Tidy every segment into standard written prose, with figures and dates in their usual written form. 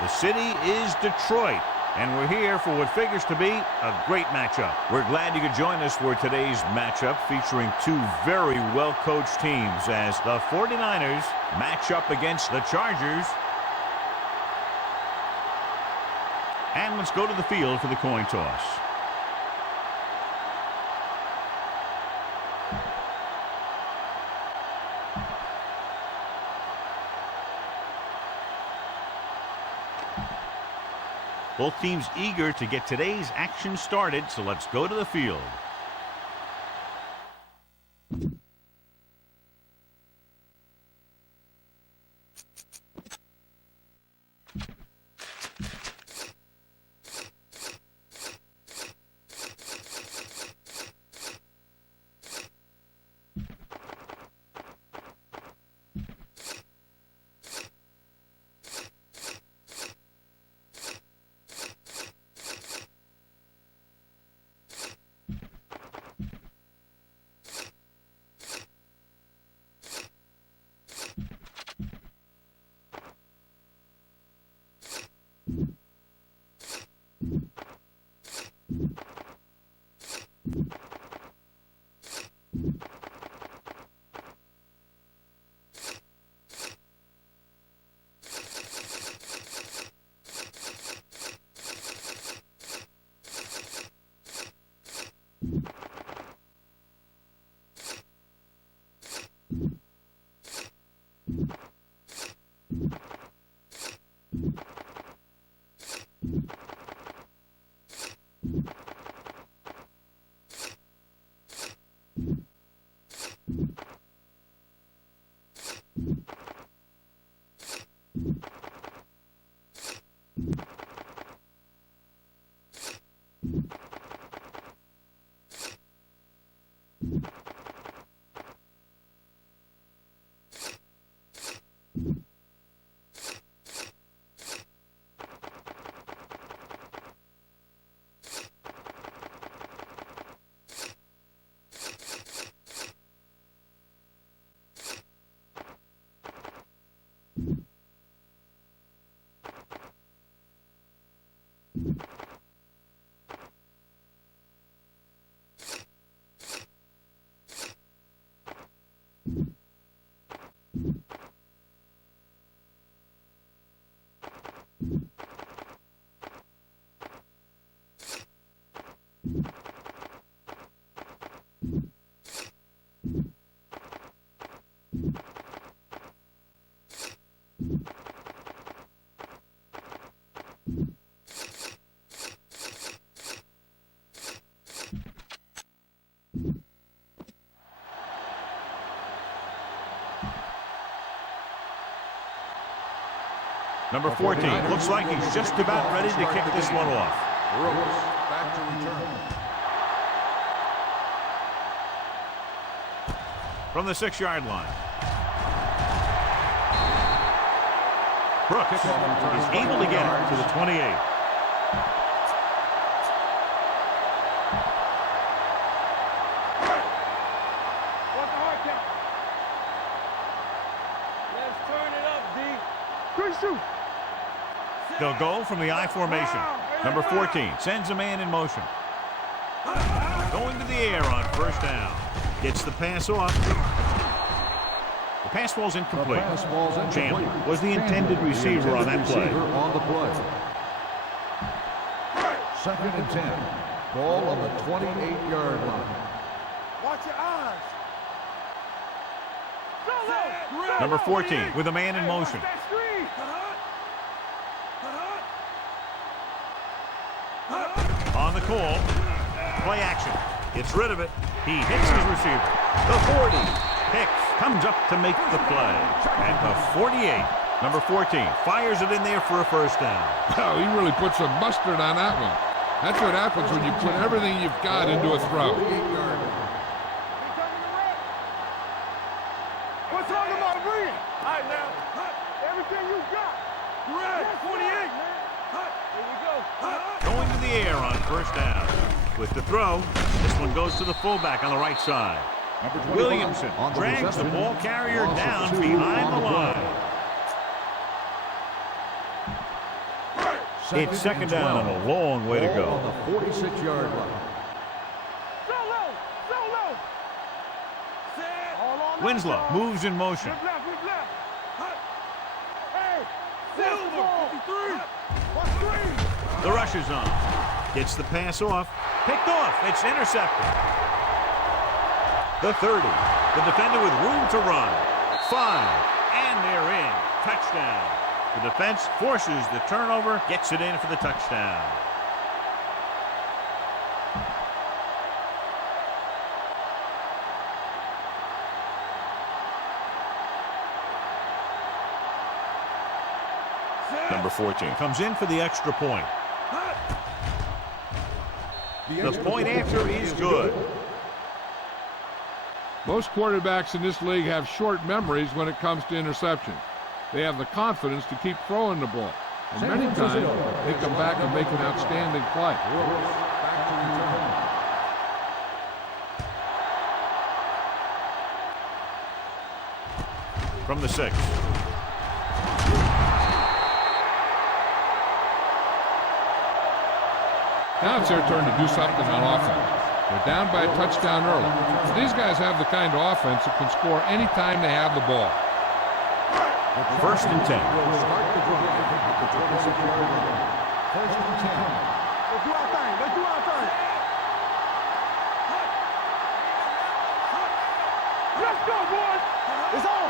The city is Detroit, and we're here for what figures to be a great matchup. We're glad you could join us for today's matchup featuring two very well-coached teams as the 49ers match up against the Chargers. And let's go to the field for the coin toss. Both teams eager to get today's action started, so let's go to the field. Number 14 looks like he's just about ready to kick this one off. Back to return. From the 6-yard line. Brooks is able to get it to the 28. What's the hard count? Let's turn it up, D. Quick shoot. They'll go from the I formation. Number 14 sends a man in motion. Going to the air on first down. Gets the pass off. The pass ball's incomplete. Chandler was the intended receiver on that play. Second and 10. Ball on the 28-yard line. Watch your eyes. Number 14 with a man in motion. On the call, play action, gets rid of it, he hits his receiver. The 40, Hicks comes up to make the play. At the 48, number 14 fires it in there for a first down. Oh, he really put some mustard on that one. That's what happens when you put everything you've got into a throw. We're talking about Reed. All right, now, everything you got. Red, 48, man. Here we go. Going to the air on first down. With the throw, this one goes to the fullback on the right side. Williamson drags the ball carrier down behind the line. It's second down and a long way to Ball go. on the 46-yard line. Solo! Solo! All on Winslow that, moves in motion. Whip left, whip left. Hey! Silver! 53! What's three? The rush is on. Gets the pass off. Picked off. It's intercepted. The 30. The defender with room to run. 5. And they're in. Touchdown. The defense forces the turnover. Gets it in for the touchdown. Number 14 comes in for the extra point. The point after is good. Most quarterbacks in this league have short memories when it comes to interceptions. They have the confidence to keep throwing the ball. And many times, they come back and make an outstanding play. From the 6. Now it's their turn to do something on offense. They're down by a touchdown early. These guys have the kind of offense that can score anytime they have the ball. First and 10. Will start the drive at the 26-yard line. First and 10. Let's do our thing. Let's do our thing. Let's go, boys. It's on.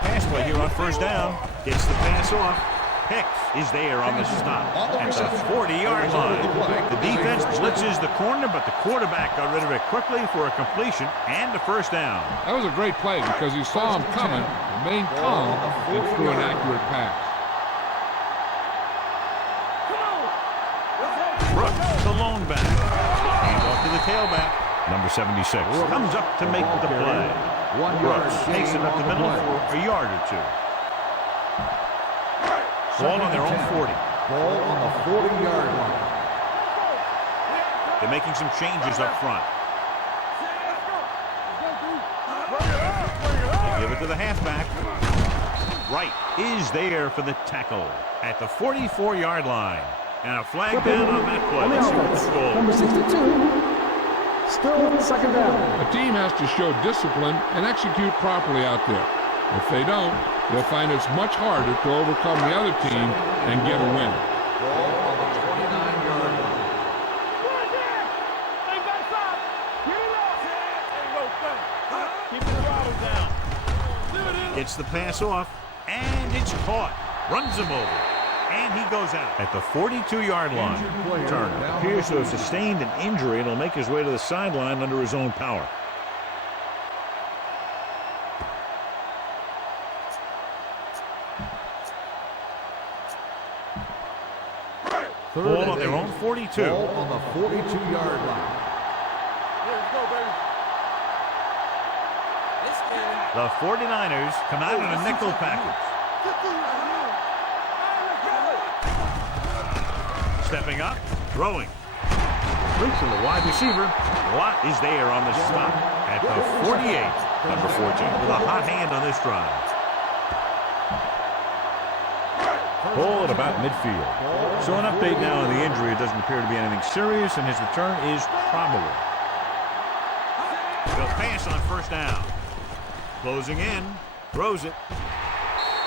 Pass play here on first down. Gets the pass off. Hicks is there on the stop at the 40-yard line. The defense blitzes the corner, but the quarterback got rid of it quickly for a completion and a first down. That was a great play because he saw him coming, remained calm, and threw an accurate pass. Brooks, the lone back. Hand off to the tailback. Number 76 comes up to make the play. Brooks takes it up the middle for a yard or two. Ball on their own 40. Ball on the 40-yard line. They're making some changes up front. They give it to the halfback. Wright is there for the tackle at the 44-yard line. And a flag down on that play. Let's see what the score Number 62, still second down. A team has to show discipline and execute properly out there. If they don't, they'll find it's much harder to overcome the other team and get a win. Ball on the 29-yard line. Keep the throttle down. Gets the pass off, and it's caught. Runs him over, and he goes out at the 42-yard line. Turner appears to have sustained an injury and will make his way to the sideline under his own power. Ball on their own 42. Ball on the 42-yard line. Let's go, baby. The 49ers come out in a nickel package. Stepping up, throwing. Looks to the wide receiver. Watt is there on the stop at the 48. Number 14 with a hot hand on this drive. Ball at about midfield. So an update now on the injury. It doesn't appear to be anything serious, and his return is probable. They'll pass on first down. Closing in, throws it,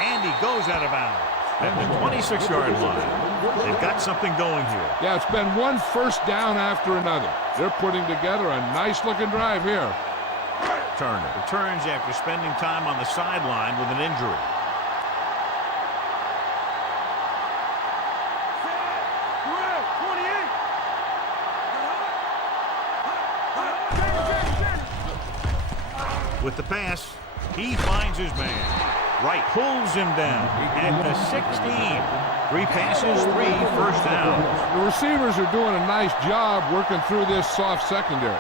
and he goes out of bounds at the 26-yard line. They've got something going here. Yeah, it's been one first down after another. They're putting together a nice-looking drive here. Turner returns after spending time on the sideline with an injury. With the pass, he finds his man. Wright pulls him down at the 16. 3 passes, 3 first downs. The receivers are doing a nice job working through this soft secondary.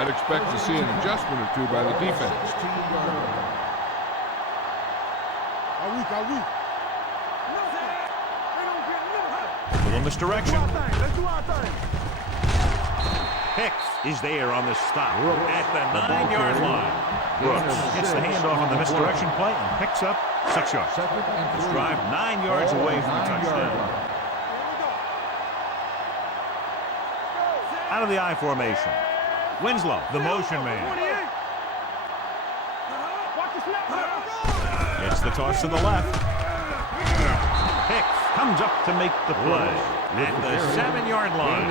I'd expect to see an adjustment or two by the defense. Little misdirection. Let's do our thing. Hicks is there on the stop at the 9-yard line. Brooks gets the handoff on the misdirection play and picks up 6 yards. This drive 9 yards away from the touchdown. Out of the I formation. Winslow, the motion man. 28. Watch the snap. Gets the toss to the left. Hicks comes up to make the play. At the 7-yard line.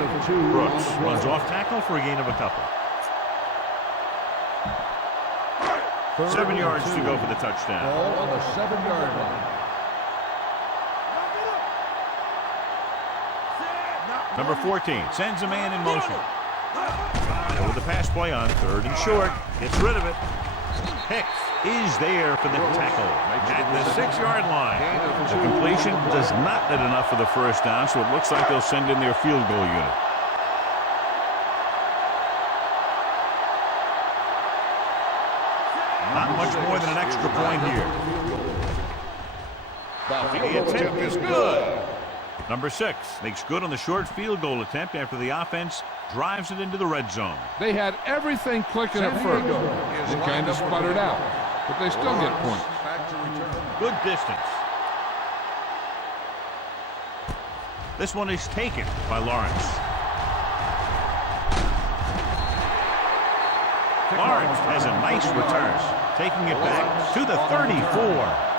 Brooks runs off tackle for a gain of a couple. 7 yards to go for the touchdown. Ball on the 7-yard line. Number 14 sends a man in motion. Over the pass play on 3rd and short. Gets rid of it. Hicks is there for the tackle at the 6-yard line. The completion does not net enough for the first down, so it looks like they'll send in their field goal unit. Not much more than an extra point here. The attempt is good. Number 6 makes good on the short field goal attempt after the offense drives it into the red zone. They had everything clicking at first. They kind of sputtered out, but they still get points. Good distance. This one is taken by Lawrence. Lawrence has a nice return, taking it back to the 34.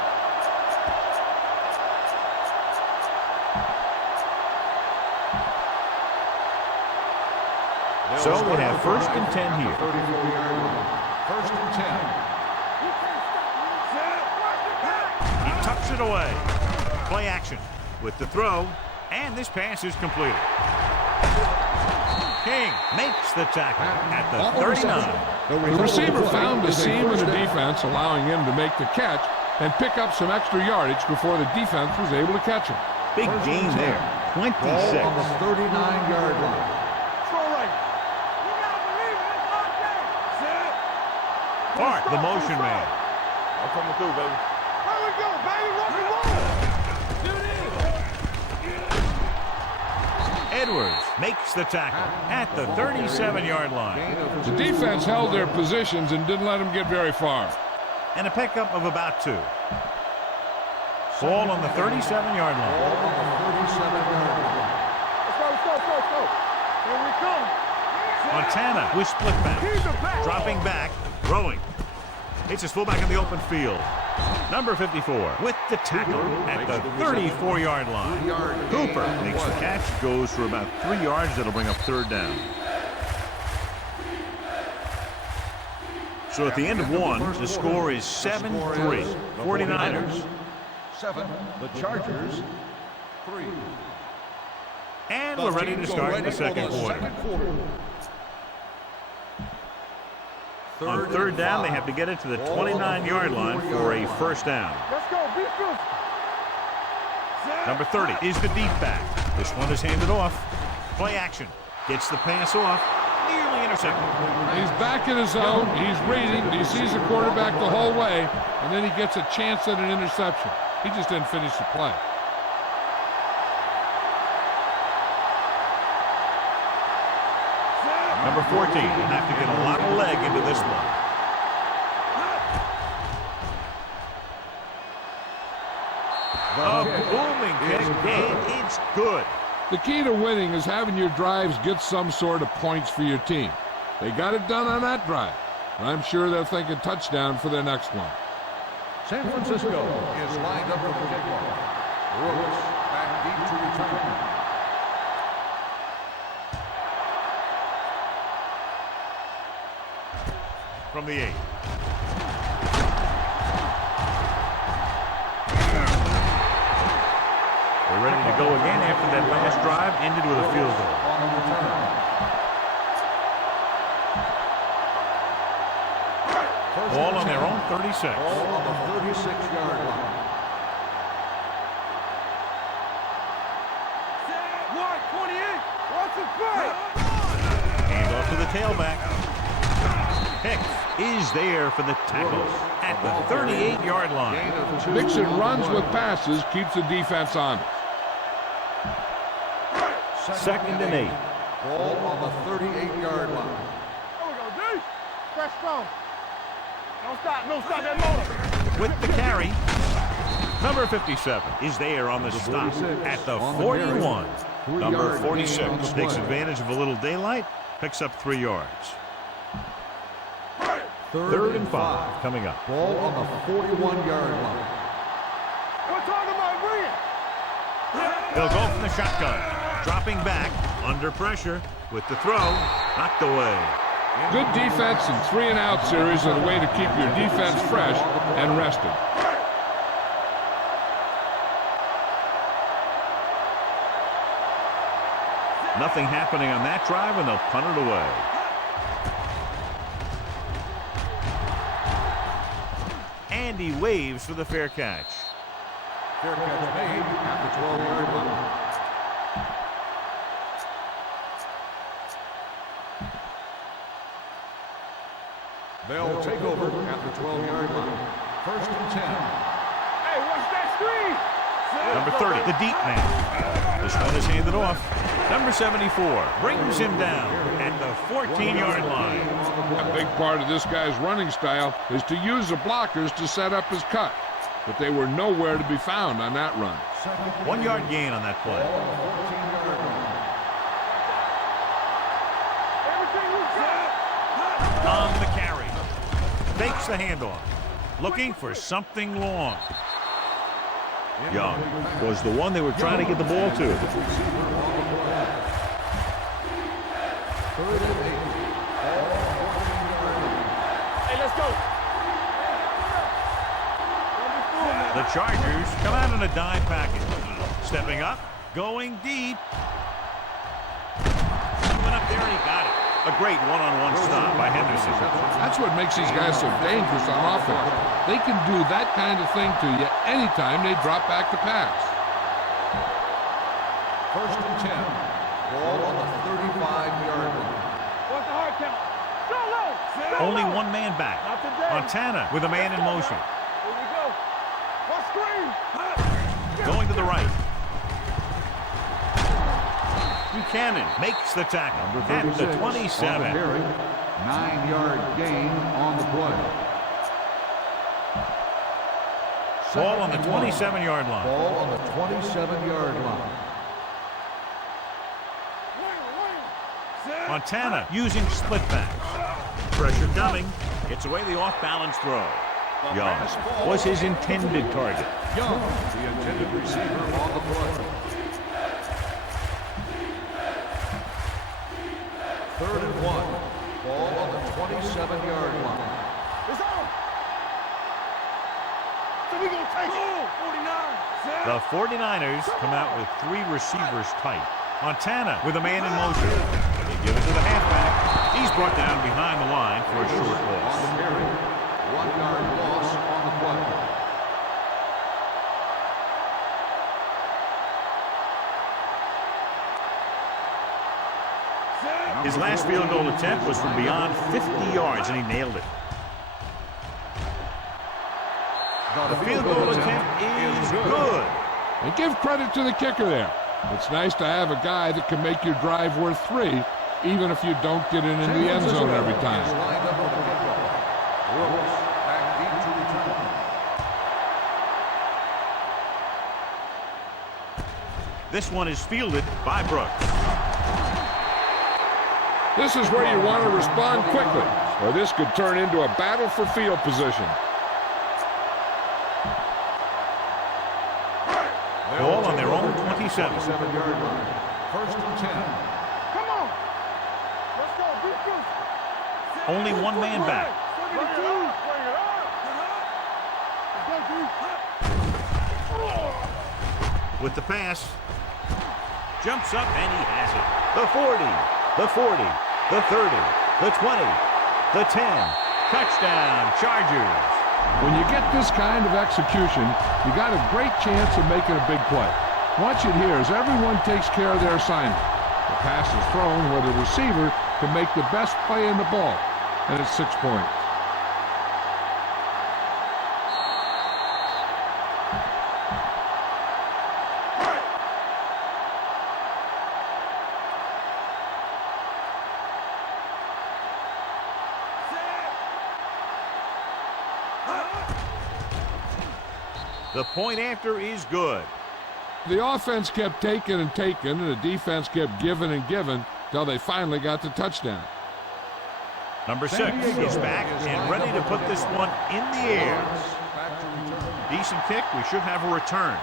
So we have 1st and 10 here. 34-yard line. 1st and 10. He tucks it away. Play action with the throw, and this pass is completed. King makes the tackle at the 39. The receiver found a seam in the defense, allowing him to make the catch and pick up some extra yardage before the defense was able to catch him. Big gain there, 26. Ball on the 39-yard line. Clark, the motion man. I'm coming through, baby. Here we go, baby. Rock and roll. Edwards makes the tackle at the 37-yard line. The defense held their positions and didn't let them get very far. And a pickup of about 2. Ball on the 37-yard line. Ball on the 37-yard line. Let's go. Here we come. Montana with split back. Dropping back, throwing. Hits his fullback in the open field. Number 54 with the tackle at the 34-yard line. Cooper makes the catch, goes for about 3 yards. That'll bring up 3rd down. So at the end of 1, the score is 7-3. 49ers. 7, the Chargers. 3. And we're ready to start the second quarter. On 3rd down, they have to get it to the 29-yard line for a 1st down. Let's go. Be good. Number 30 is the deep back. This one is handed off. Play action. Gets the pass off. Nearly intercepted. He's back in his zone. He's reading. He sees the quarterback the whole way, and then he gets a chance at an interception. He just didn't finish the play. Number 14 will have to get a lot of leg into this one. A booming kick, and it's good. The key to winning is having your drives get some sort of points for your team. They got it done on that drive, and I'm sure they're thinking touchdown for their next one. San Francisco is lined up for the kickoff. Brooks back deep to return. From the 8. They're ready to go again after that last drive ended with a field goal. On the return. Ball on their own 36. Ball on the 36-yard line. 28. What's the play? Hand off to the tailback. Hicks is there for the tackle at the 38-yard line. Mixon runs with passes, keeps the defense on. 2nd and 8. Ball on the 38-yard line. There we go, D. Press strong. Don't stop that motor. With the carry, number 57 is there on the stop at the 41. Number 3-yard gain on the 46 play. takes advantage of a little daylight, picks up 3 yards. Third and 5 coming up. Ball on the 41-yard line. We're talking about bringing. They'll go from the shotgun, dropping back, under pressure, with the throw, knocked away. Good defense and 3-and-out series are the way to keep your defense fresh and rested. Nothing happening on that drive, and they'll punt it away. And he waves for the fair catch. Fair catch made at the 12-yard line. They'll take over at the 12-yard line. First and 10. Hey, watch that screen. Number 30, the deep man. This one is handed off. Number 74 brings him down at the 14-yard line. A big part of this guy's running style is to use the blockers to set up his cut, but they were nowhere to be found on that run. 1 yard gain on that play. Everything you got. On the carry. Fakes the handoff. Looking for something long. Young was the one they were trying to get the ball to. Hey, let's go. The Chargers come out in a dime package. Stepping up, going deep. Went up there and he got it. A great one-on-one stop by Henderson. That's what makes these guys so dangerous on offense. They can do that kind of thing to you anytime they drop back to pass. First and 10. Ball on the 35-yard line. What's the hard count? Go low. Only one man back. Not today. Montana with a man in motion. Here we go. What screen? Going to the right. Buchanan makes the tackle at the 27. 9-yard gain on the play. Ball on the 27-yard line. Ball on the 27-yard line. Montana using split backs. Pressure coming. Gets away the off-balance throw. Young was his intended target. Young, the intended receiver on the play. Third and 1. Ball on the 27-yard line. It's on. So we gonna take it. 49. The 49ers come out with 3 receivers tight. Montana with a man in motion. They give it to the halfback. He's brought down behind the line for a short loss. 1-yard loss on the play. His last field goal attempt was from beyond 50 yards, and he nailed it. The field goal attempt is good. And give credit to the kicker there. It's nice to have a guy that can make your drive worth 3, even if you don't get it in the end zone every time. Lined up for the kickoff. Brooks back deep to return. This one is fielded by Brooks. This is where you want to respond quickly, or this could turn into a battle for field position. Ball on their own 27. 27-yard line. First and 10. Come on. Let's go. Beat this. Only one man back. 72. Bring it up. With the pass. Jumps up and he has it. The 40, the 40, the 30, the 20, the 10. Touchdown, Chargers. When you get this kind of execution, you got a great chance of making a big play. Watch it here as everyone takes care of their assignment. The pass is thrown where the receiver can make the best play in the ball, and it's 6 points. The point after is good. The offense kept taking and taking, and the defense kept giving and giving till they finally got the touchdown. Number 6 is back and ready to put this one in the air. Decent kick. We should have a return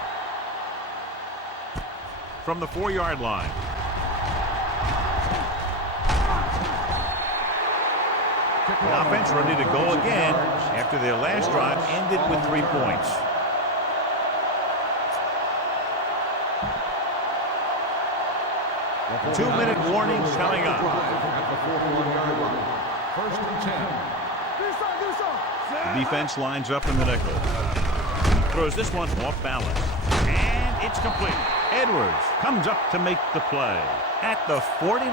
from the 4-yard line. The offense ready to go again after their last drive ended with 3 points. A 2-minute warning coming up. First and 10. The defense lines up in the nickel. Throws this one off balance. And it's complete. Edwards comes up to make the play at the 49.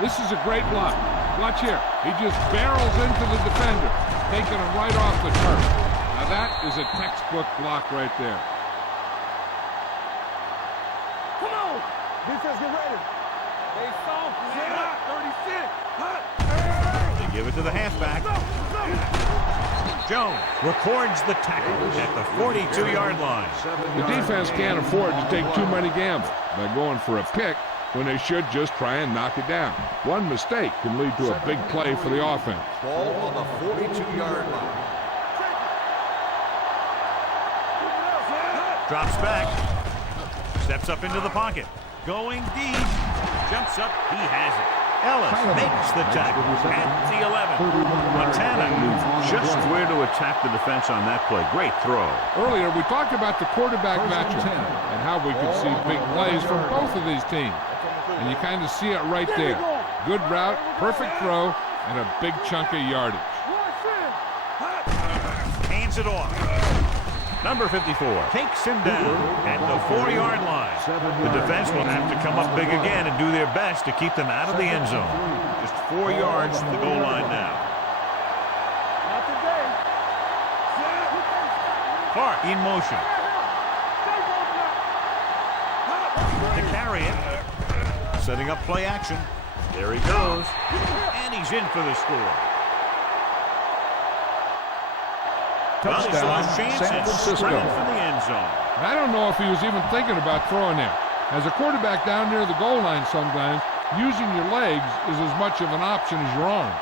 This is a great block. Watch here. He just barrels into the defender, taking him right off the turf. Now that is a textbook block right there. Come on. Defense, get ready. They soft, man. 36. They give it to the halfback. Jones records the tackle at the 42-yard line. The defense can't afford to take too many gambles by going for a pick when they should just try and knock it down. One mistake can lead to a big play for the offense. Ball on the 42-yard line. Drops back. Steps up into the pocket. Going deep. Jumps up. He has it. Ellis makes the tackle at the 11. Montana knew just where to attack the defense on that play. Great throw. Earlier, we talked about the quarterback matchup and how we could see big plays from both of these teams. And you kind of see it right there. Good route, perfect throw, and a big chunk of yardage. Hands it off. Number 54 takes him down at the 4-yard line. The defense will have to come up big again and do their best to keep them out of the end zone. Just 4 yards from the goal line now. Not today. Clark in motion. To carry it. Setting up play action. There he goes. And he's in for the score. Well, he saw his chance and sprinted for the end zone. I don't know if he was even thinking about throwing there. As a quarterback down near the goal line sometimes, using your legs is as much of an option as your arm.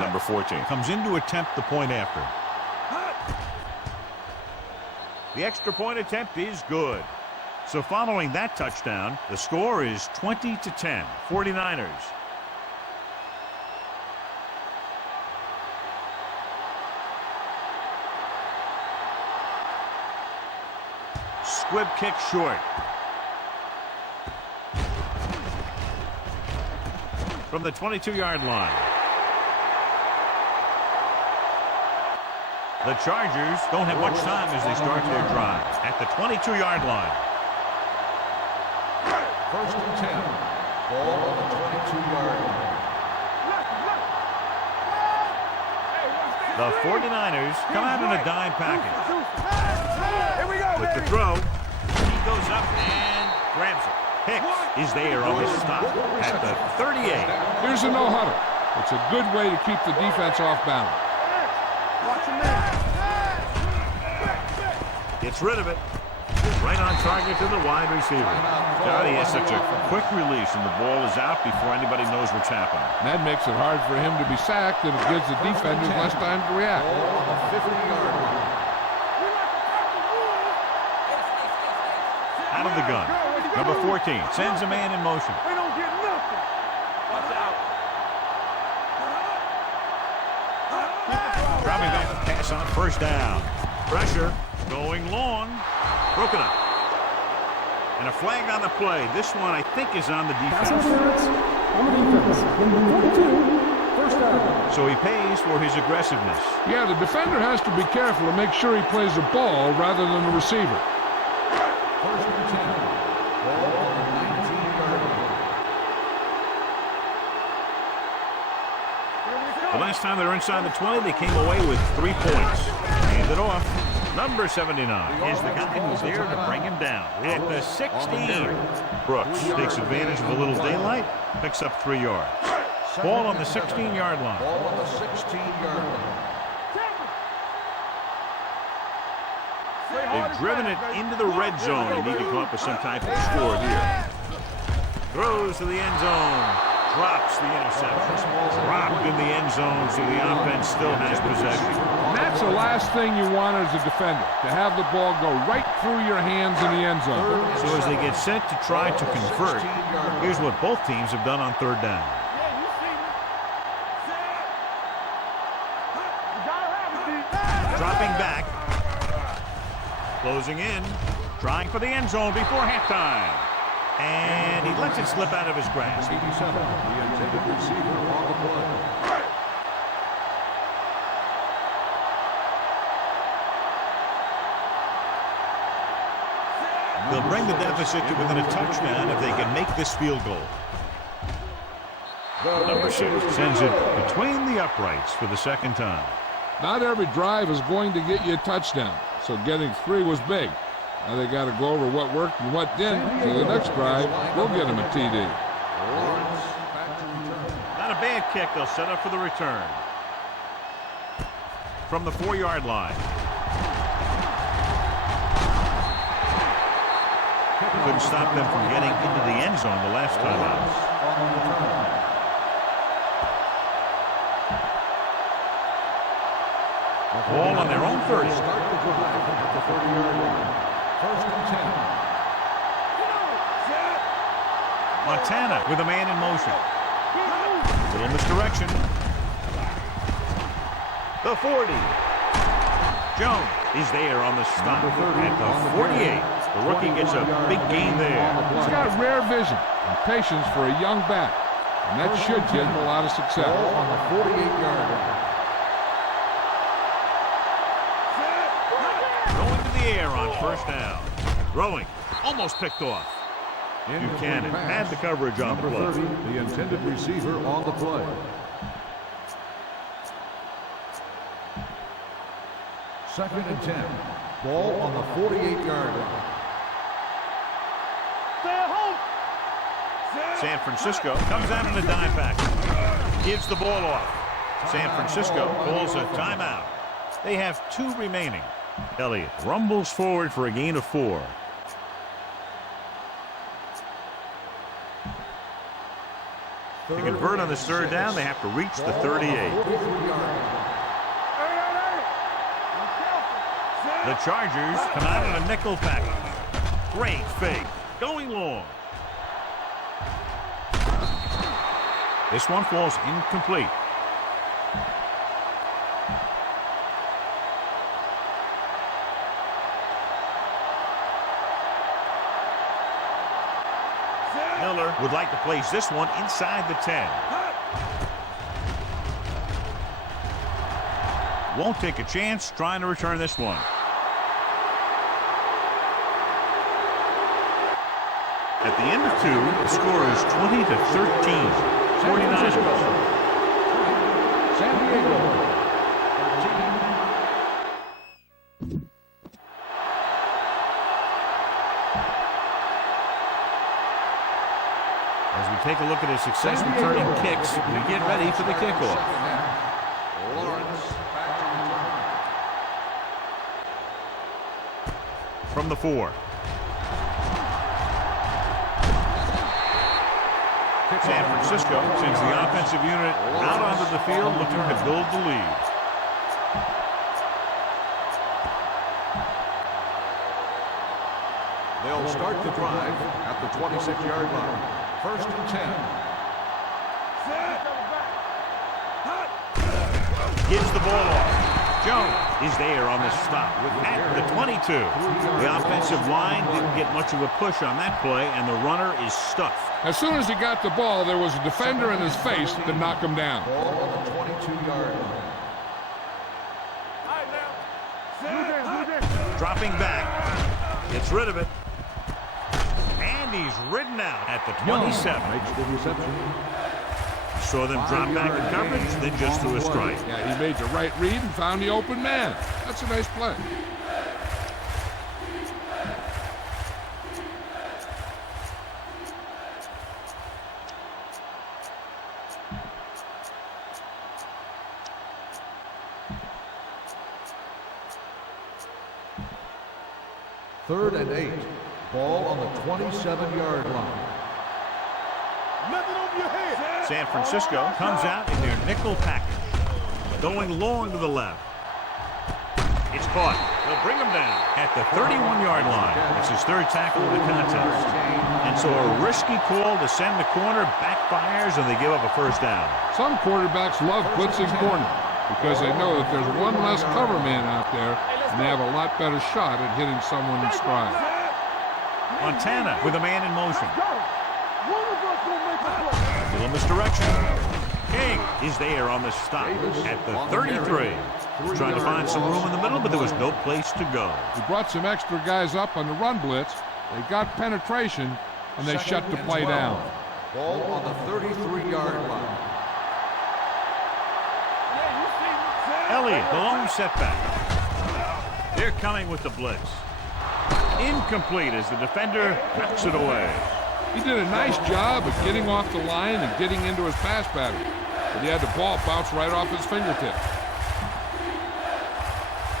Number 14 comes in to attempt the point after. The extra point attempt is good. So following that touchdown, the score is 20-10, 49ers. Squib kick short. From the 22-yard line. The Chargers don't have much time as they start their drive at the 22-yard line. First and 10. Ball on the 22-yard line. The 49ers come out in a dime package. Here we go, With the throw, he goes up and grabs it. Hicks is there on the stop at the 38. Here's a no-huddle. It's a good way to keep the defense off balance. Watch him now. Gets rid of it. Right on target to the wide receiver. God, he has such a quick release, and the ball is out before anybody knows what's happening. That makes it hard for him to be sacked, and it gives the defenders less time to react. Ball on the 50-yard line. Out of the gun. Number 14 sends a man in motion. They don't get nothing. Watch out. Dropping back to pass on first down. Pressure going long. Broken up. And a flag on the play. This one, I think, is on the Pass defense. interference on the defense. Number 42, first down. So he pays for his aggressiveness. Yeah, the defender has to be careful to make sure he plays the ball rather than the receiver. First and 10. Ball on the 19-yard line. The last time they were inside the 20, they came away with 3 points. Hand it off. Number 79 is the guy who's there to bring him down at the 16. Brooks takes advantage of a little daylight, picks up 3 yards. Ball on the 16-yard line. Ball on the 16-yard line. They've driven it into the red zone. They need to come up with some type of score here. Throws to the end zone. Drops the interception. Dropped in the end zone, so the offense still has possession. And that's the last thing you want as a defender, to have the ball go right through your hands in the end zone. So as they get set to try to convert, here's what both teams have done on third down. Dropping back. Closing in. Trying for the end zone before halftime. And he lets it slip out of his grasp. 87, the intended receiver on the play. They'll bring the deficit to within a touchdown if they can make this field goal. Number 6 sends it between the uprights for the second time. Not every drive is going to get you a touchdown, so getting 3 was big. Now they got to go over what worked and what didn't, so the next drive will get them a TD. Not a bad kick. They'll set up for the return. From the 4-yard line. Couldn't stop them from getting into the end zone the last time out. Ball on their own 30. First and 10. Montana with a man in motion. Little misdirection. The 40. Jones is there on the stop at the 48. The rookie gets a big gain there. He's got rare vision and patience for a young back, and that should give him a lot of success. On the 48-yard line. Going to the air on first down. Throwing. Almost picked off. Buchanan had the coverage on the play. 30, the intended receiver on the play. Second and 10. Ball on the 48-yard line. San Francisco comes out in a dime package. Gives the ball off. San Francisco calls a timeout. They have 2 remaining. Elliott rumbles forward for a gain of 4. To convert on this third down, they have to reach the 38. The Chargers come out in a nickel package. Great fake. Going long. This one falls incomplete. Miller would like to place this one inside the 10. Won't take a chance trying to return this one. At the end of 2, the score is 20-13. 49ers. San Diego. 13. As we take a look at his success returning kicks, we get ready for the kickoff. Lawrence back to return. From the 4. San Francisco sends the offensive unit out onto the field looking to build the lead. They'll start the drive at the 26-yard line. First and 10. Gives the ball off. Jones is there on the stop at the 22. The offensive line didn't get much of a push on that play, and the runner is stuffed. As soon as he got the ball, there was a defender in his face to knock him down. Ball on the 22-yard line. Dropping back. Gets rid of it. And he's ridden out at the 27. Makes the reception. Saw them drop back in coverage, then just threw a strike. Yeah, he made the right read and found the open man. That's a nice play. 3rd and 8. Ball on the 27-yard line. Nothing over your head. San Francisco comes out in their nickel package. Going long to the left. It's caught. They'll bring him down at the 31-yard line. It's his 3rd tackle of the contest. And so a risky call to send the corner backfires, and they give up a 1st down. Some quarterbacks love blitzing corner because they know that there's one less cover man out there, and they have a lot better shot at hitting someone in stride. Montana with a man in motion. One of us will make a play. Little misdirection. King is there on the stop at the 33. He's trying to find some room in the middle, but there was no place to go. He brought some extra guys up on the run blitz. They got penetration, and they shut the play down. Ball on the 33-yard line. Elliott, the lone setback. They're coming with the blitz. Incomplete as the defender knocks it away. He did a nice job of getting off the line and getting into his pass pattern, but he had the ball bounce right off his fingertips.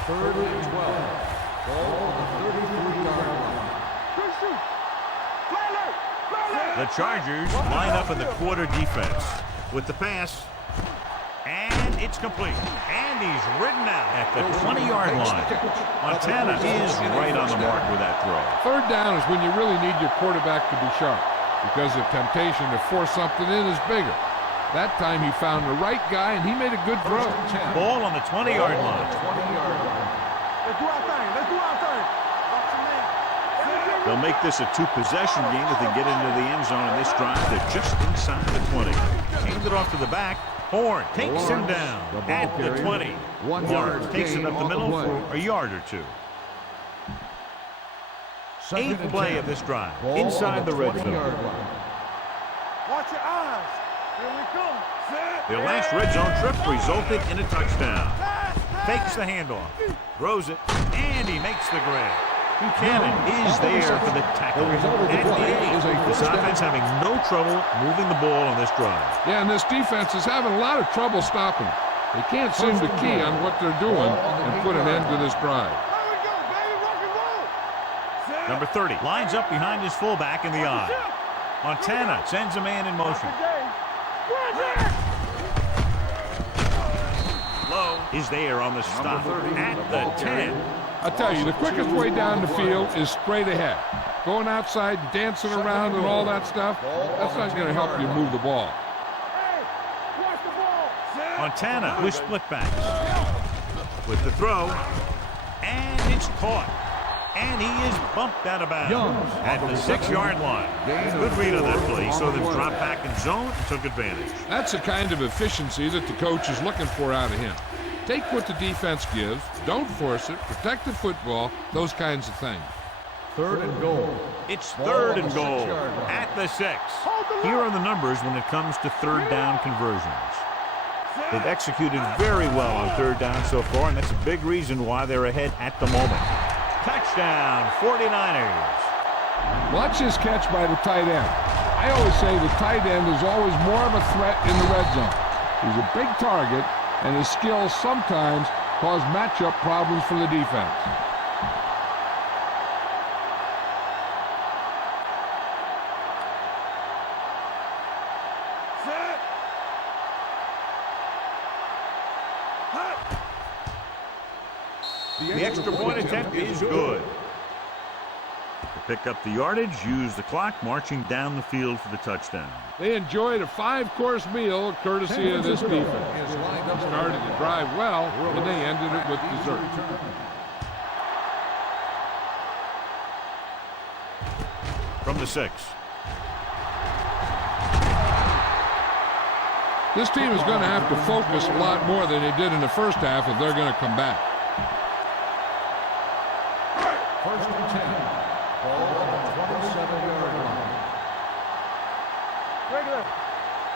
3rd and 12. Ball on the 33-yard line. The Chargers line up in the quarter defense with the pass, and it's complete. And he's ridden out at the 20-yard line. Montana is right on the mark with that throw. 3rd down is when you really need your quarterback to be sharp because the temptation to force something in is bigger. That time he found the right guy, and he made a good throw. Ball on the 20-yard line. 20-yard line. Let's do our thing. Let's do our thing. Watch your man. They'll make this a 2-possession game if they get into the end zone in this drive. They're just inside the 20. Hand it off to the back. Horn takes him down at the 20. 1 yard takes it up the middle play. for a yard or 2. 8th play of this drive. Ball Inside on the red 20-yard zone. line. Watch your eyes. Here we come. Their last red zone trip resulted in a touchdown. Fakes the handoff. Throws it. And he makes the grab. Buchanan is there for the tackle. At the 8. This offense having no trouble moving the ball on this drive. Yeah, and this defense is having a lot of trouble stopping them. They can't seem to key on what they're doing and put an end to this drive. There we go, baby. Rock and roll. Number 30 lines up behind his fullback in the eye. Montana sends a man in motion. Lowe is there on the stop at the 10. I tell you, the quickest way down the field is straight ahead. Going outside and dancing around and all that stuff, that's not going to help you move the ball. Hey, watch the ball. Montana with split backs. With the throw. And it's caught. And he is bumped out of bounds at the 6-yard line. Good read on that play. So they dropped back in zone and took advantage. That's the kind of efficiency that the coach is looking for out of him. Take what the defense gives, don't force it, protect the football, those kinds of things. 3rd and goal. It's 3rd and goal at the 6. Here are the numbers when it comes to 3rd down conversions. They've executed very well on 3rd down so far, and that's a big reason why they're ahead at the moment. Touchdown, 49ers. Watch this catch by the tight end. I always say the tight end is always more of a threat in the red zone. He's a big target, and his skills sometimes cause matchup problems for the defense. The extra point attempt is good. To pick up the yardage, use the clock, marching down the field for the touchdown. They enjoyed a 5-course meal courtesy of this defense. Started to drive well, and they ended it with dessert. From the 6. This team is going to have to focus a lot more than they did in the first half if they're going to come back. 1st and 10. Ball on the 27-yard line. Regular.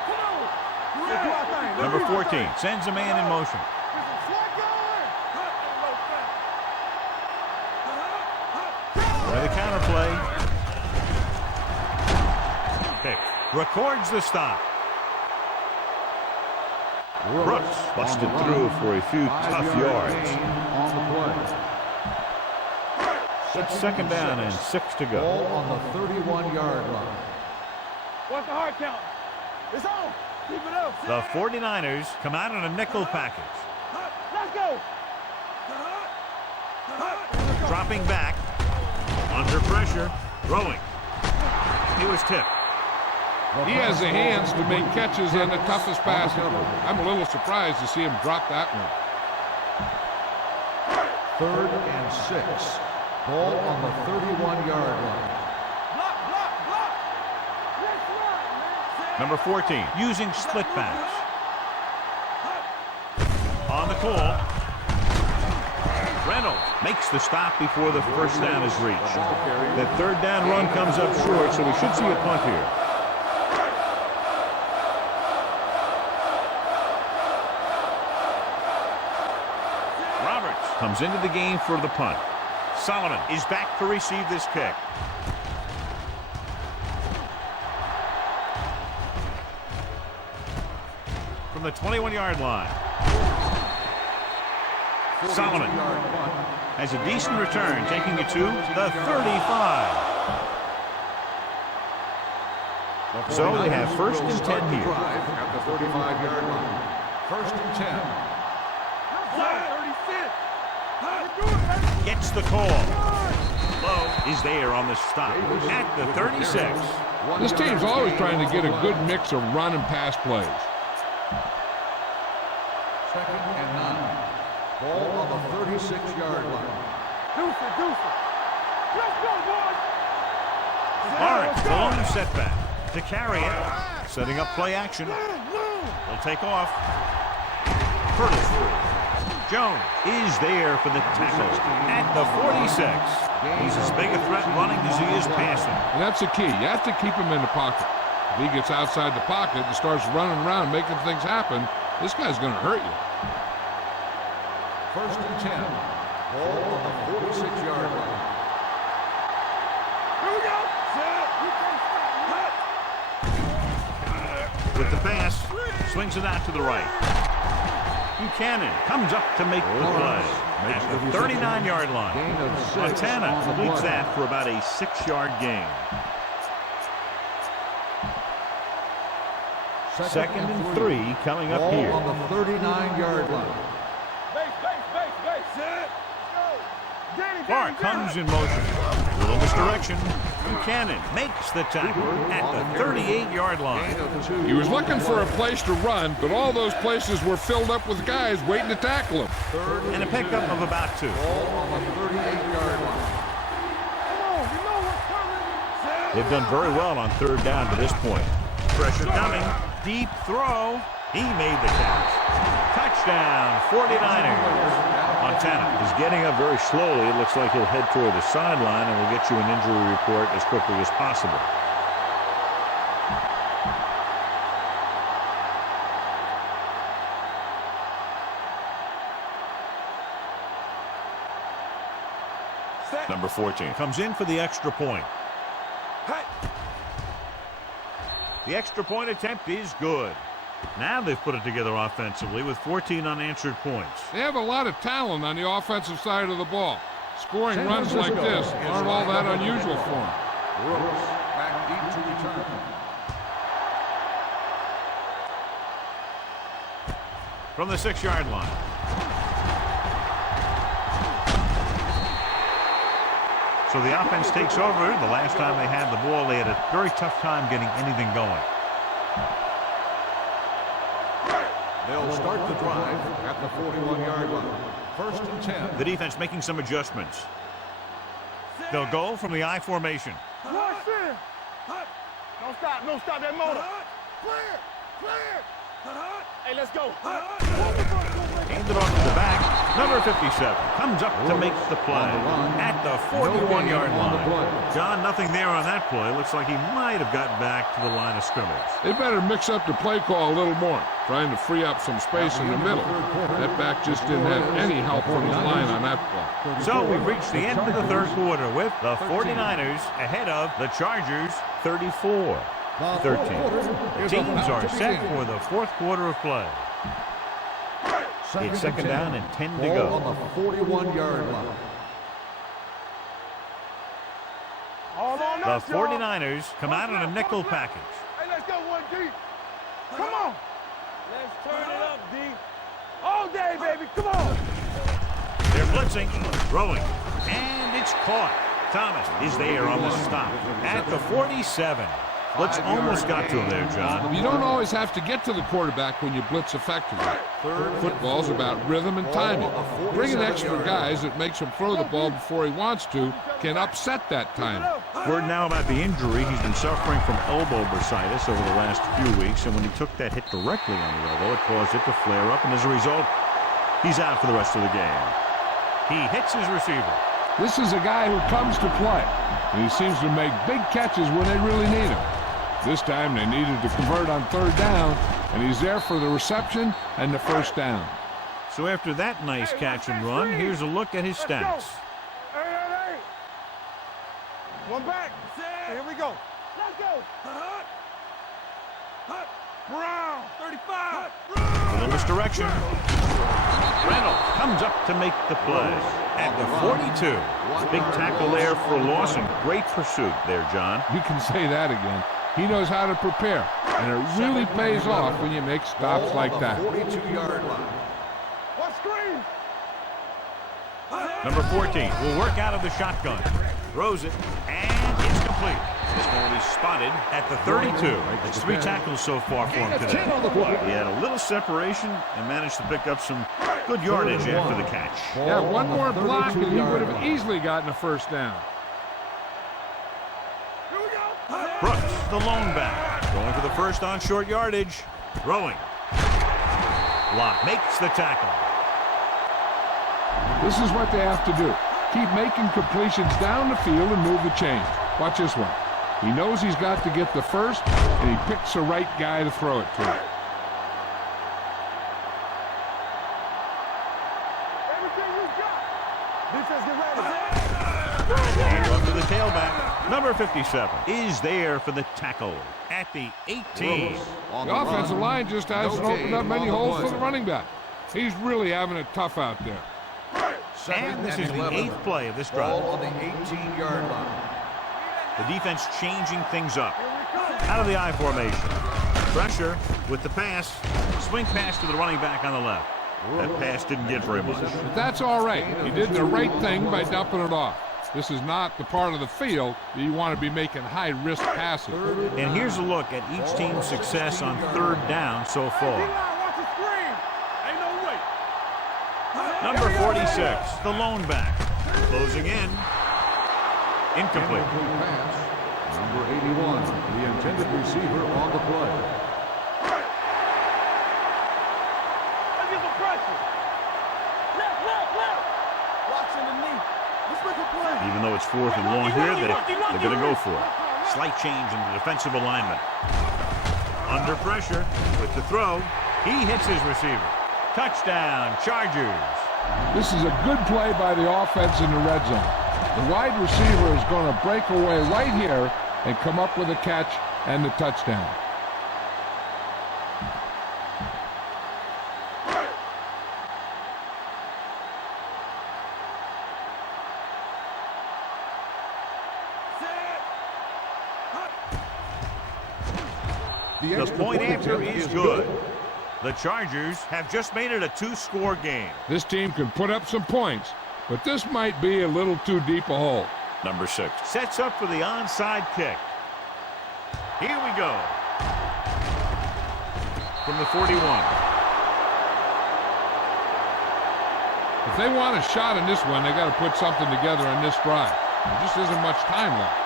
Come on. Let's do our thing. Number 14 sends a man in motion. By the counter play. Pick. Records the stop. Brooks busted through for a few tough yards. On the play. It's second down and 6 to go. Ball on the 31-yard line. What's the hard count? It's on. Keep it up. The 49ers come out in a nickel package. Let's go. Dropping back. Under pressure. Throwing. He was tipped. He has the hands to make catches on the toughest passes. I'm a little surprised to see him drop that one. 3rd and 6. Ball on the 31-yard line. Block, block, block. Let's run, man. Number 14, using split backs. On the call. Reynolds makes the stop before the first down is reached. The third down run comes up short, so we should see a punt here. Roberts comes into the game for the punt. Solomon is back to receive this kick. From the 21-yard line. Solomon has a decent return, taking it to the 35. So they have 1st and 10 here. At the 35-yard line. 1st and 10. Gets the call. Lowe is there on the stop at the 36. This team's always trying to get a good mix of run and pass plays. 2nd and 9. Ball on the 36-yard line. Deuce it, deuce it. Let's go, boys. Lawrence, the lone setback to carry it. Setting up play action. They'll take off. Curtis through. Jones is there for the tackle at the 46. He's as big a threat running as he is passing. And that's the key. You have to keep him in the pocket. If he gets outside the pocket and starts running around and making things happen, this guy's going to hurt you. 1st and 10. Ball on the 46-yard line. Here we go. You can't stop. With the pass, swings it out to the right. Buchanan comes up to make the play at the 39-yard line. Gain of 6 Montana on the completes play. that for about a 6-yard gain. 2nd and 3 coming up Ball here. on the 39-yard line. Base, base, base, base. Set. Go. Danny, Clark comes in motion. Little misdirection. Buchanan makes the tackle at the 38-yard line. Gain of 2. He was looking for a place to run, but all those places were filled up with guys waiting to tackle him. 3rd And a pickup of about 2. Ball on the 38-yard line. Come on, you know what's coming. Set. They've done very well on 3rd down to this point. Pressure coming. Deep throw. He made the catch. Touchdown, 49ers. Montana is getting up very slowly. It looks like he'll head toward the sideline, and we'll get you an injury report as quickly as possible. Set. Number 14 comes in for the extra point. Hey. The extra point attempt is good. Now they've put it together offensively with 14 unanswered points. They have a lot of talent on the offensive side of the ball. Scoring San runs like Francisco this aren't all that unusual for them. Brooks back deep to return. From the 6-yard line. So the offense takes over. The last time they had the ball, they had a very tough time getting anything going. They'll start the drive at the 41-yard line. 1st and 10. The defense making some adjustments. They'll go from the I formation. Watch it. Don't stop, don't stop that motor. Clear, clear. Hey, let's go. Handed off to the back. Number 57 comes up to make the play at the 41-yard line. John, nothing there on that play. Looks like he might have gotten back to the line of scrimmage. They better mix up the play call a little more, trying to free up some space in the middle. That back just didn't have any help from his line on that play. So we've reached the end of the 3rd quarter with the 49ers ahead of the Chargers 34-13. Teams are set for the 4th quarter of play. It's 2nd down and 10 to Ball go. on the 41-yard line. The 49ers come out in a nickel package. Hey, let's go one deep. Come on. Let's turn it up, D. All day, baby. Come on. They're blitzing, throwing, and it's caught. Thomas is there on the stop at the 47. Blitz almost got to him there, John. You don't always have to get to the quarterback when you blitz effectively. Football's about rhythm and timing. Bringing extra guys that makes him throw the ball before he wants to can upset that timing. Word now about the injury. He's been suffering from elbow bursitis over the last few weeks, and when he took that hit directly on the elbow, it caused it to flare up, and as a result, he's out for the rest of the game. He hits his receiver. This is a guy who comes to play, and he seems to make big catches when they really need him. This time they needed to convert on third down, and he's there for the reception and the first down. So after that nice catch and run, here's a look at his stats. Hey. One back. Here we go. Let's go. Brown. 35. A little misdirection. Reynolds comes up to make the play at the 42. Big tackle there for loss and great pursuit there, John. You can say that again. He knows how to prepare, and it really pays off when you make stops like that. 42-yard line. What screen? Number 14 will work out of the shotgun. Throws it, and it's complete. This ball is spotted at the 32. It's 3 tackles so far for him today. He had a little separation and managed to pick up some good yardage after the catch. Yeah, one more block, and he would have easily gotten a first down. Here we go. Brooks, the lone back, going for the first on short yardage. Throwing. Locke makes the tackle. This is what they have to do. Keep making completions down the field and move the chains. Watch this one. He knows he's got to get the first, and he picks the right guy to throw it to. Everything you got. Defense, get ready. And up to the tailback. Number 57 is there for the tackle at the 18. The offensive line just hasn't opened up many holes for the running back. He's really having it tough out there. And this is the 8th play of this drive. Ball on the 18-yard line. The defense changing things up. Out of the I formation. Pressure with the pass. Swing pass to the running back on the left. That pass didn't get very much. But that's all right. He did the right thing by dumping it off. This is not the part of the field that you want to be making high-risk passes. And here's a look at each team's success on third down so far. Watch the screen. Ain't no way. Number 46, the lone back. Closing in. Incomplete. Pass. Number 81, the intended receiver on the play. Let's get some pressure. Left. Watching the knee. Let's make a play. Even though it's 4th and long here, they're going to go for it. Slight change in the defensive alignment. Under pressure with the throw. He hits his receiver. Touchdown, Chargers. This is a good play by the offense in the red zone. The wide receiver is going to break away right here and come up with a catch and the touchdown. The point after is good. The Chargers have just made it a 2-score game. This team can put up some points, but this might be a little too deep a hole. Number 6 sets up for the onside kick. Here we go. From the 41. If they want a shot in this one, they got to put something together in this drive. There just isn't much time left.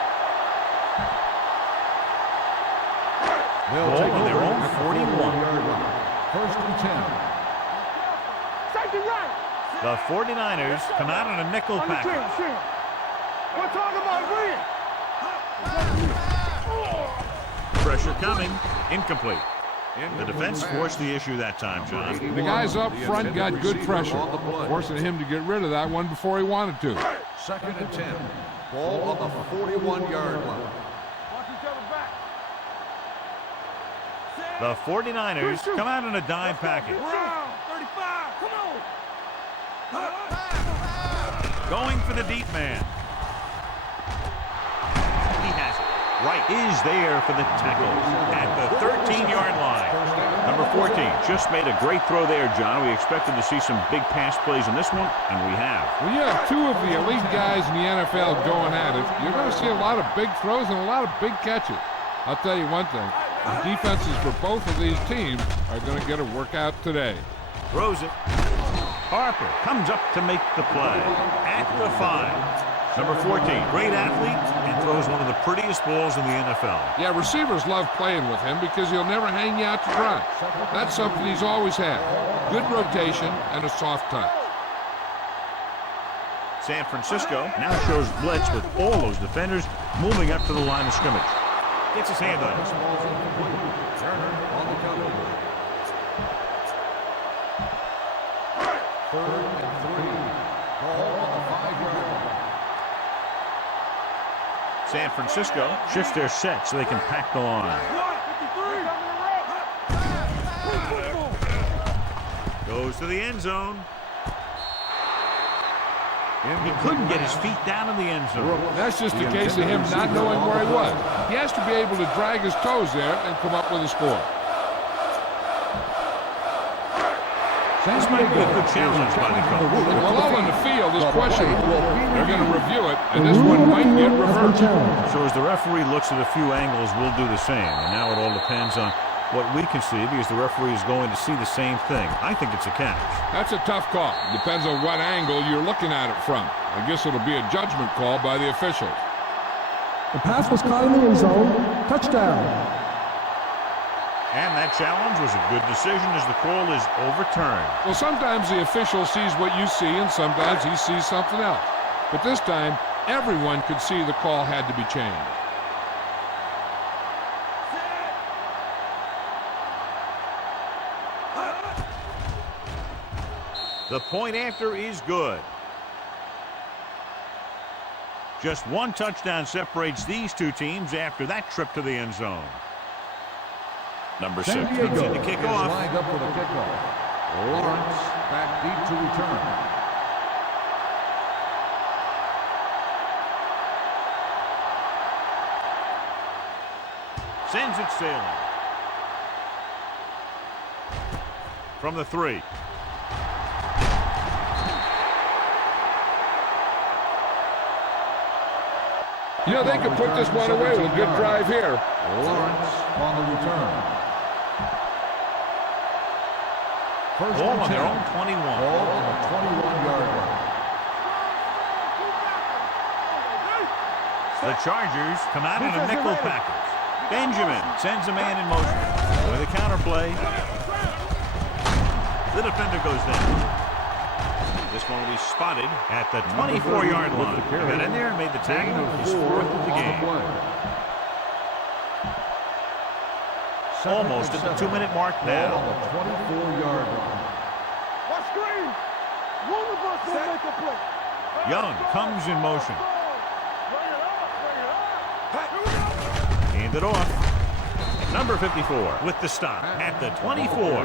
Ball on their own 41. First and 10. Safety right. The 49ers come out in a nickel On the package. chin. We're talking about win. Pressure coming. Incomplete. The defense forced the issue that time, John. The guys up front got good pressure, forcing him to get rid of that one before he wanted to. Second and 10. Ball on the 41-yard line. Watch each other back. The 49ers come out in a dime package. Brown, 35. Come on. Going for the deep man. He has it. right is there for the tackle at the 13-yard line. Number 14 just made a great throw there, John. We expected to see some big pass plays in this one, and we have. When you have two of the elite guys in the NFL going at it, you're going to see a lot of big throws and a lot of big catches. I'll tell you one thing. The defenses for both of these teams are going to get a workout today. Throws it. Harper comes up to make the play at the 5. Number 14, great athlete, and throws one of the prettiest balls in the NFL. Yeah, receivers love playing with him because he'll never hang you out to dry. That's something he's always had. Good rotation and a soft touch. San Francisco now shows blitz with all those defenders moving up to the line of scrimmage. Gets his hand on it. Third and 3. Ball on the 5-yard line. San Francisco shifts their set so they can pack the line. Goes to the end zone. He couldn't get his feet down in the end zone. That's just a case of him not knowing where he was. He has to be able to drag his toes there and come up with a score. This might be a good challenge by the coach. The call on the field is questionable. They're going to review it, and this one might get reversed. So as the referee looks at a few angles, we'll do the same. And now it all depends on what we can see because the referee is going to see the same thing. I think it's a catch. That's a tough call. Depends on what angle you're looking at it from. I guess it'll be a judgment call by the officials. The pass was caught in the end zone. Touchdown. And that challenge was a good decision as the call is overturned. Well, sometimes the official sees what you see, and sometimes he sees something else. But this time, everyone could see the call had to be changed. The point after is good. Just one touchdown separates these two teams after that trip to the end zone. Number 6 comes in to kick off. Lined up for the kickoff. Lawrence back deep to return. Sends it sailing. From the 3. You know, they could put this one away with a good drive here. Lawrence on the return. First Ball on their 10. own 21. Ball on the 21-yard line. The Chargers come out in a nickel package. Benjamin sends a man in motion. With a counter play. The defender goes down. This one will be spotted at the 24-yard line. He got in there and made the tackle. His 4th of the game. Almost at the 2-minute mark now. On the 24-yard line. Watch screen. One of us will make a play. Young comes in motion. Bring it up. Hand it off. Number 54 with the stop at the 24.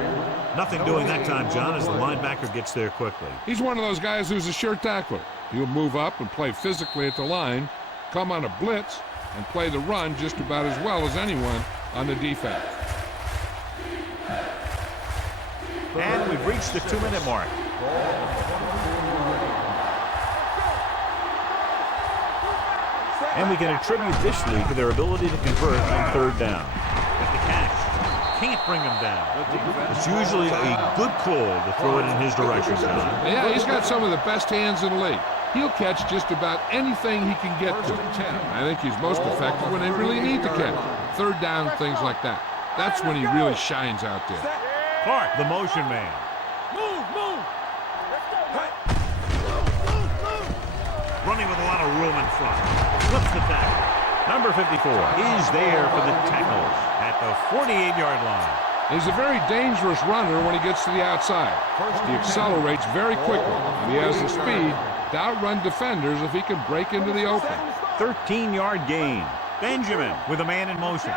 Nothing doing that time, John, as the linebacker gets there quickly. He's one of those guys who's a sure tackler. He'll move up and play physically at the line, come on a blitz, and play the run just about as well as anyone on the defense. And we've reached the 2-minute mark. And we can attribute this lead to their ability to convert on 3rd down. With the catch, can't bring him down. It's usually a good call to throw it in his direction, John. Yeah, he's got some of the best hands in the league. He'll catch just about anything he can get to. I think he's most effective when they really need to catch. 3rd down, things like that. That's when he really shines out there. Clark, the motion man. Move. Running with a lot of room in front. Flips the tackle. Number 54 is there for the tackle at the 48-yard line. He's a very dangerous runner when he gets to the outside. He accelerates very quickly, and he has the speed to outrun defenders if he can break into the open. 13-yard gain. Benjamin with a man in motion.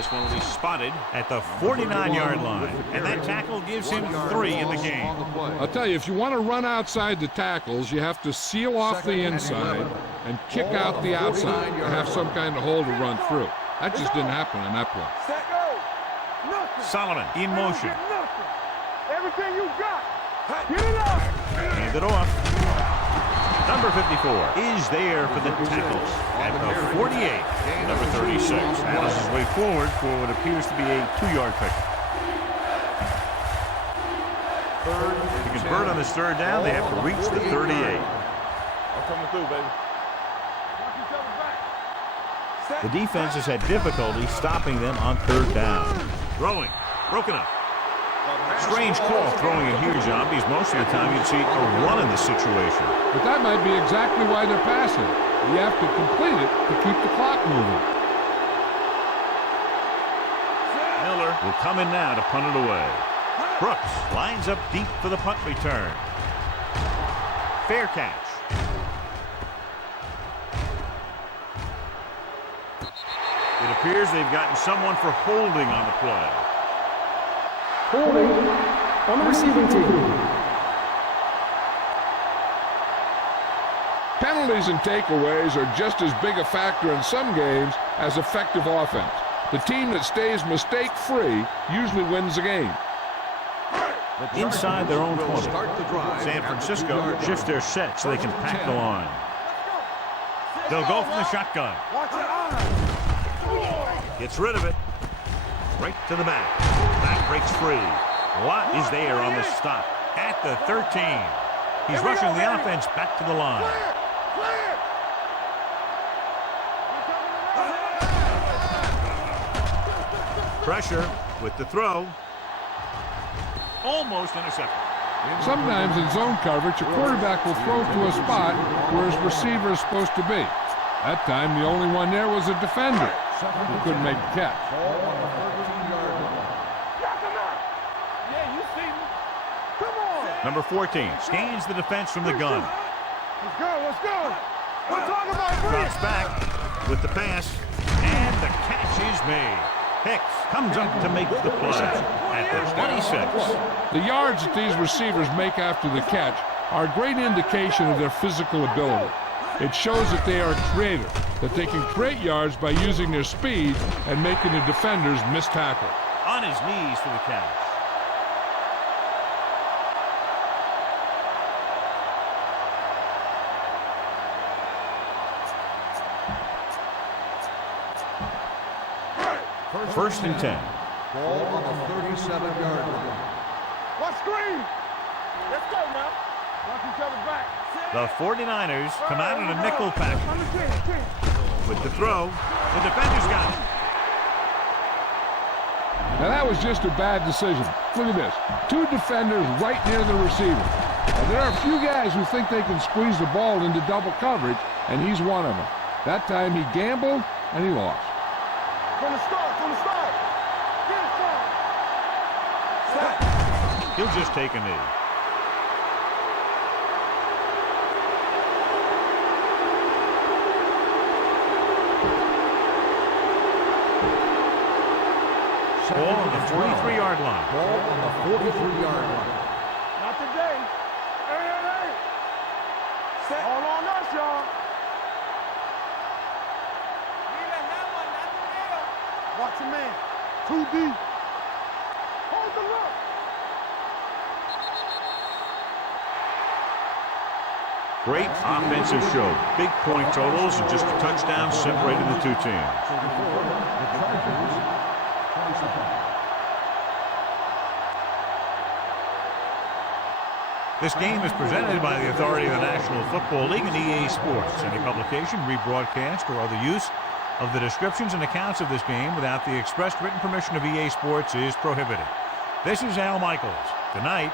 This one will be spotted at the 49-yard line. And that tackle gives him 3 in the game. I'll tell you, if you want to run outside the tackles, you have to seal off the inside and kick out the outside to have some kind of hole to run through. That just didn't happen on that play. Solomon in motion. Everything you got. Get it up. Hand it off. Number 54 is there for the tackles at the 48. Number 36 battles his way forward for what appears to be a 2-yard pickup. To convert on this third down, they have to reach the 38. I'm coming through, baby. The defense has had difficulty stopping them on third down. Throwing. Broken up. Strange call throwing it here, John, because most of the time you'd see a run in this situation. But that might be exactly why they're passing. You have to complete it to keep the clock moving. Miller will come in now to punt it away. Brooks lines up deep for the punt return. Fair catch. It appears they've gotten someone for holding on the play. Holding on the receiving team. Penalties and takeaways are just as big a factor in some games as effective offense. The team that stays mistake-free usually wins the game. Inside their own 20, San Francisco shifts their set so they can pack the line. They'll go from the shotgun. Gets rid of it. Right to the back. Back breaks free. Watt is there on the stop at the 13. He's rushing the offense back to the line. Pressure with the throw. Almost intercepted. Sometimes in zone coverage, a quarterback will throw to a spot where his receiver is supposed to be. That time, the only one there was a defender who couldn't make the catch. Number 14 scans the defense from the gun. Let's go. We're talking about Drops back with the pass, and the catch is made. Hicks comes up to make the play at the 26. The yards that these receivers make after the catch are a great indication of their physical ability. It shows that they are creative, that they can create yards by using their speed and making the defenders miss tackle. On his knees for the catch. First and 10. Ball on the 37-yard line. Watch screen. Let's go now. Watch each other back. The 49ers come out in a nickel package. With the throw, the defender's got it. Now that was just a bad decision. Look at this. 2 defenders right near the receiver. And there are a few guys who think they can squeeze the ball into double coverage, and he's one of them. That time he gambled, and he lost. From the start. Get it started. He'll just take a knee. Ball on the 43-yard line. Ball on the 43-yard line. Not today. Hey. All on us, y'all. Watch the man. 2 deep. Hold the look. Great offensive show. Big point totals and just a touchdown separating the two teams. This game is presented by the authority of the National Football League and EA Sports. Any publication, rebroadcast, or other use of the descriptions and accounts of this game without the expressed written permission of EA Sports is prohibited. This is Al Michaels. Tonight,